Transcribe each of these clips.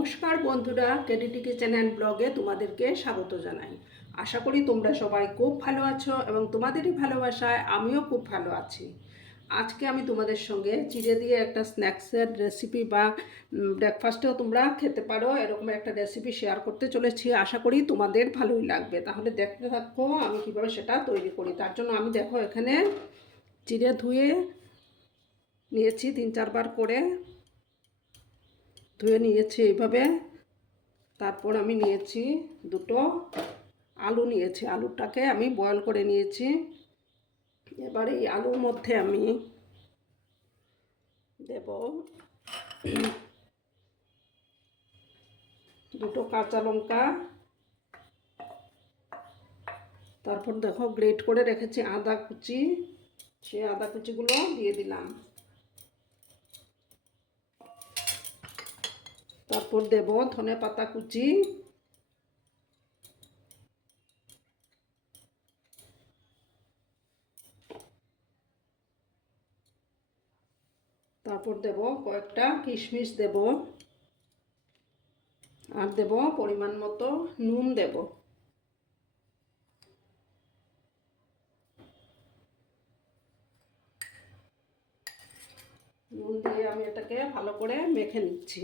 নমস্কার বন্ধুরা কেডিটি kitchen and ব্লগে তোমাদেরকে স্বাগত জানাই। আশা করি তোমরা সবাই খুব ভালো আছো এবং তোমাদেরই ভালোবাসায় আমিও খুব ভালো আছি। আজকে আমি তোমাদের সঙ্গে চিড়ে দিয়ে একটা স্ন্যাক্সের রেসিপি বা ব্রেকফাস্টেও তোমরা খেতে পারো, এরকম একটা রেসিপি শেয়ার করতে চলেছি। আশা করি তোমাদের ভালোই লাগবে। তাহলে দেখতে থাকো আমি কীভাবে সেটা তৈরি করি। তার জন্য আমি দেখো এখানে চিড়ে ধুয়ে নিয়েছি তিন চারবার করে। ধুয়ে নিয়েছি এইভাবে। তারপর আমি নিয়েছি দুটো আলু নিয়েছি। আলুটাকে আমি বয়ল করে নিয়েছি। এবার এই আলুর মধ্যে আমি দেব দুটো কাঁচা লঙ্কা। তারপর দেখো গ্রেট করে রেখেছি আদা কুচি। সেই আদা কুচিগুলো দিয়ে দিলাম। তারপর দেব ধনে পাতা কুচি। তারপর দেব কয়েকটা কিশমিশ দেব। আর দেব পরিমাণ মতো নুন দেব। নুন দিয়ে আমি এটাকে ভালো করে মেখে নিচ্ছি।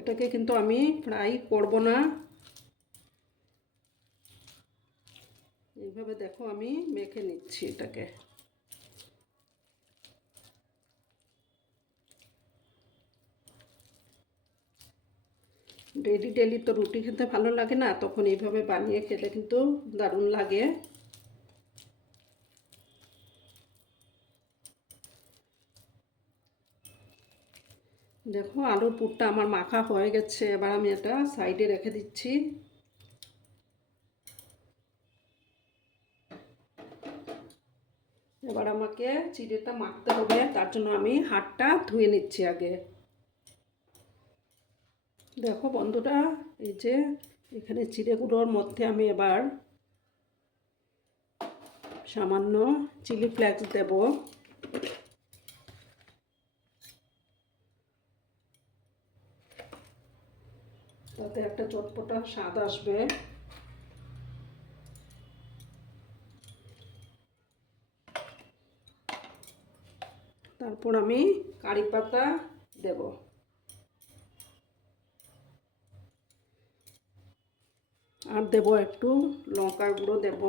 এটাকে কিন্তু আমি ফ্রাই করব না। এইভাবে দেখো আমি মেখে নিচ্ছি এটাকে। ডেলি ডেলি তো রুটি খেতে ভালো লাগে না, তখন এইভাবে বানিয়ে খেলে কিন্তু দারুণ লাগে। দেখো আলুর পুরটা আমার মাখা হয়ে গেছে, এবার আমি এটা সাইডে রেখে দিচ্ছি। এবার আমাকে চিড়েটা মাখতে হবে, তার জন্য আমি হাতটা ধুয়ে নিচ্ছি আগে। দেখো বন্ধুটা এই যে এখানে চিড়েগুলোর মধ্যে আমি এবার সামান্য চিলি ফ্লেক্স দেব। তাতে একটা চটপটা স্বাদ আসবে। তারপর আমি কারি পাতা দেব। আর দেব একটু লঙ্কার গুঁড়ো দেব।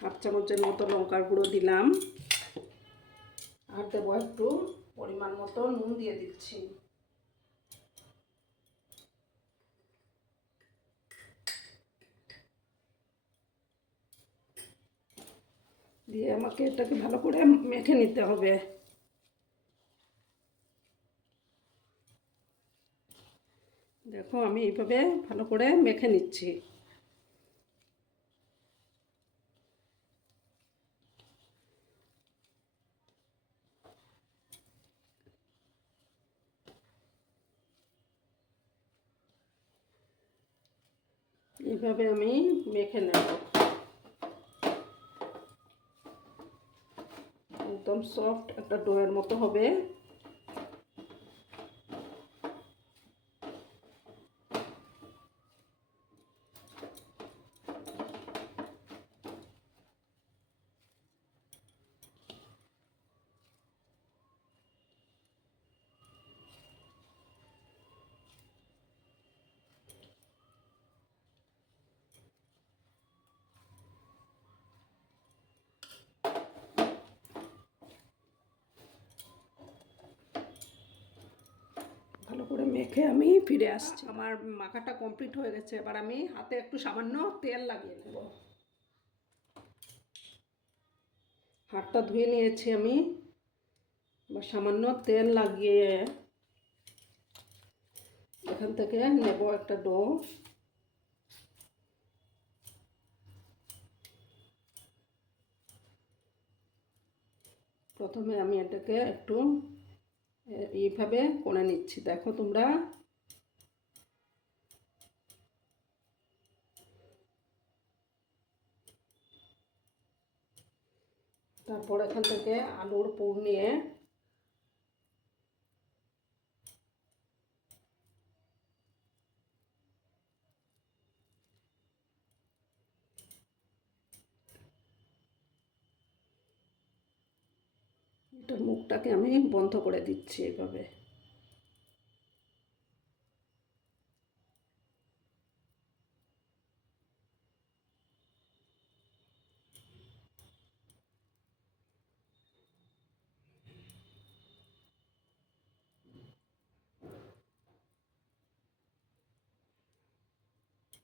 হাফ চামচের মতো লঙ্কার গুঁড়ো দিলাম। আর দেবো একটু পরিমাণ মতো নুন দিয়ে দিচ্ছি। দিয়ে আমাকে এটাকে ভালো করে মেখে নিতে হবে। দেখো আমি এইভাবে ভালো করে মেখে নিচ্ছি। এইভাবে আমি মেখে নেব। একদম সফট একটা ডোয়ের মতো হবে ভালো করে মেখে আমি ফিরে আসছি। আমার মাখাটা কমপ্লিট হয়ে গেছে। এবার আমি হাতে একটু সামান্য তেল লাগিয়ে নেব। হাতটা ধুয়ে নিয়েছি আমি। এবার সামান্য তেল লাগিয়ে এখান থেকে নেব একটা ডো। প্রথমে আমি এটাকে একটু এইভাবে করে নিচ্ছি। দেখো তোমরা। তারপর এখান থেকে আলুর পুর নিয়ে এটার মুখটাকে আমি বন্ধ করে দিচ্ছি এভাবে।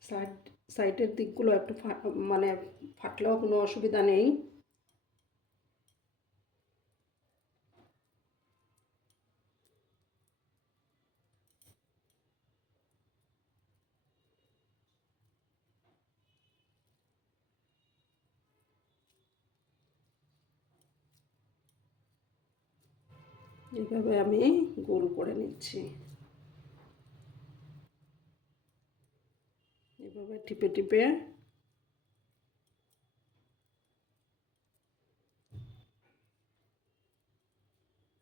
সাইড, সাইডের দিকগুলো একটু মানে ফাটলেও কোনো অসুবিধা নেই। এইভাবে আমি গোল করে নিচ্ছি। এভাবে টিপে টিপে।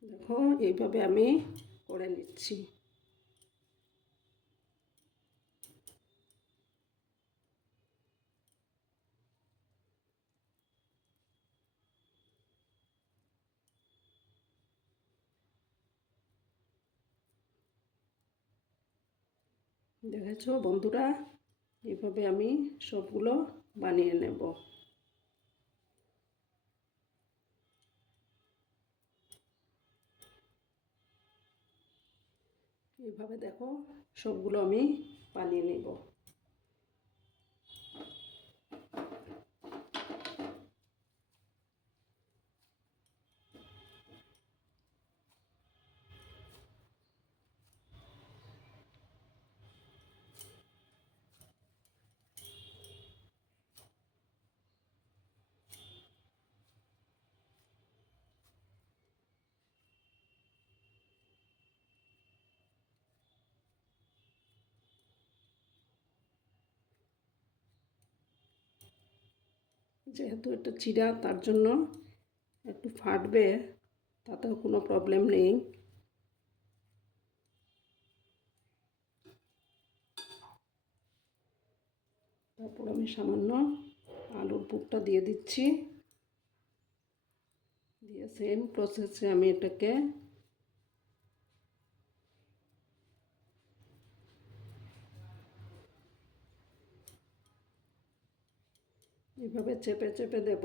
দেখো এইভাবে আমি করে নিচ্ছি। দেখেছ? বন্ধুরা এভাবে আমি সবগুলো বানিয়ে নেব। এভাবে দেখো সবগুলো আমি বানিয়ে নেব। যেহেতু এটা চিরা তার জন্য একটু ফাটবে, তাতেও কোনো প্রবলেম নেই। তারপর আমি সামান্য আলুর পুরটা দিয়ে দিচ্ছি। দিয়ে সেম প্রসেসে আমি এটাকে এভাবে চেপে চেপে দেব।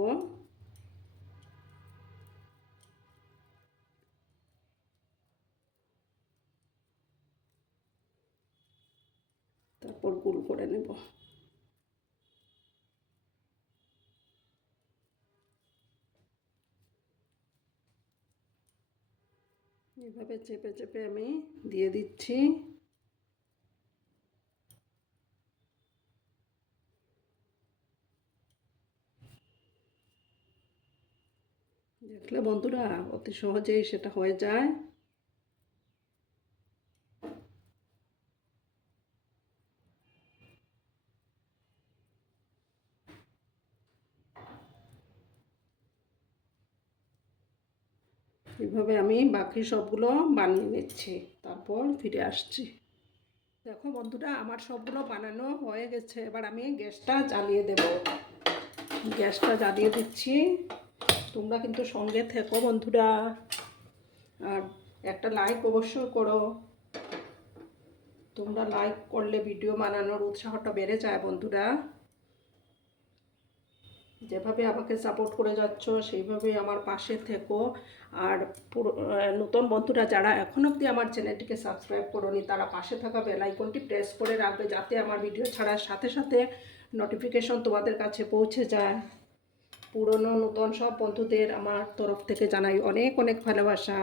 তারপর গুল করে নেব। এভাবে চেপে চেপে আমি দিয়ে দিচ্ছি। দেখলে বন্ধুরা, অতি সহজেই সেটা হয়ে যায়। এভাবে আমি বাকি সবগুলো বানিয়ে নিচ্ছি, তারপর ফিরে আসছি। দেখো বন্ধুরা, আমার সবগুলো বানানো হয়ে গেছে। এবার আমি গ্যাসটা জ্বালিয়ে দেব। গ্যাসটা জ্বালিয়ে দিচ্ছি। তোমরা কিন্তু সঙ্গে থেকো বন্ধুরা। আর একটা লাইক অবশ্যই করো। তোমরা লাইক করলে ভিডিও বানানোর উৎসাহটা বেড়ে যায় বন্ধুরা। যেভাবে আমাকে সাপোর্ট করে যাচ্ছ সেইভাবেই আমার পাশে থেকো। আর নতুন বন্ধুরা যারা এখন অবধি আমার চ্যানেলটিকে সাবস্ক্রাইব করোনি, তারা পাশে থাকা বেল আইকনটি প্রেস করে রাখবে যাতে আমার ভিডিও ছাড়ার সাথে সাথে নোটিফিকেশন তোমাদের কাছে পৌঁছে যায়। পুরনো নতুন সব বন্ধুদের আমার তরফ থেকে জানাই অনেক অনেক ভালোবাসা।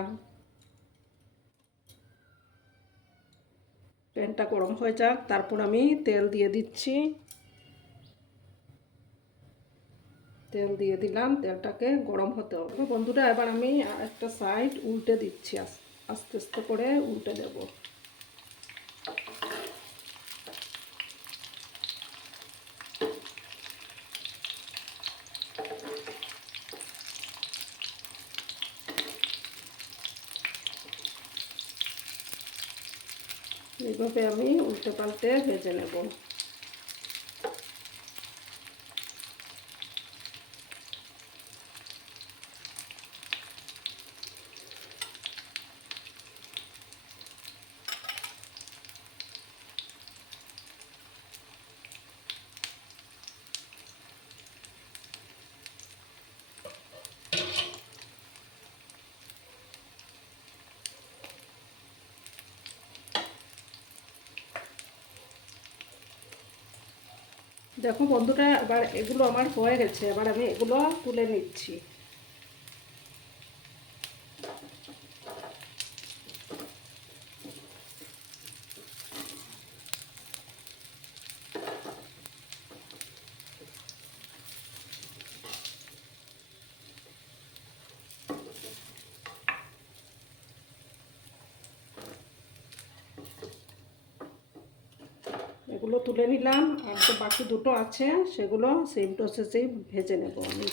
প্যানটা গরম হয়ে যাক, তারপর আমি তেল দিয়ে দিচ্ছি। তেল দিয়ে দিলাম, তেলটাকে গরম হতে হবে। বন্ধুরা, এবার আমি একটা সাইড উল্টে দিচ্ছি। আস্তে আস্তে করে উল্টে দেবো। এইভাবে আমি উল্টে পাল্টে ভেজে নেব। দেখো বন্ধুরা এবার এগুলো আমার হয়ে গেছে এবার আমি এগুলো তুলে নিচ্ছি। এগুলো তুলে নিলাম, আর যে বাকি দুটো আছে সেগুলো সেম প্রসেসেই ভেজে নেব আমি।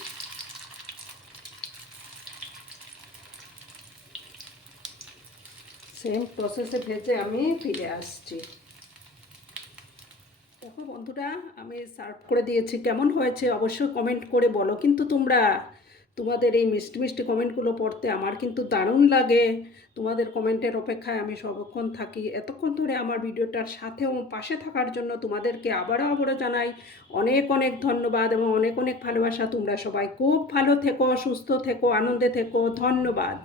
সেম প্রসেসে ভেজে আমি ফিরে আসছি। দেখো বন্ধুরা, আমি সার্ভ করে দিয়েছি। কেমন হয়েছে অবশ্যই কমেন্ট করে বলো। কিন্তু তোমরা তোমাদের এই মিষ্টি মিষ্টি কমেন্টগুলো পড়তে আমার কিন্তু দারুণ লাগে। তোমাদের কমেন্টের অপেক্ষায় আমি সর্বক্ষণ থাকি। এতক্ষণ ধরে আমার ভিডিওটার সাথে এবং পাশে থাকার জন্য তোমাদেরকে আবারও আবারও জানাই অনেক অনেক ধন্যবাদ এবং অনেক অনেক ভালোবাসা। তোমরা সবাই খুব ভালো থেকো, সুস্থ থেকো, আনন্দে থেকো। ধন্যবাদ।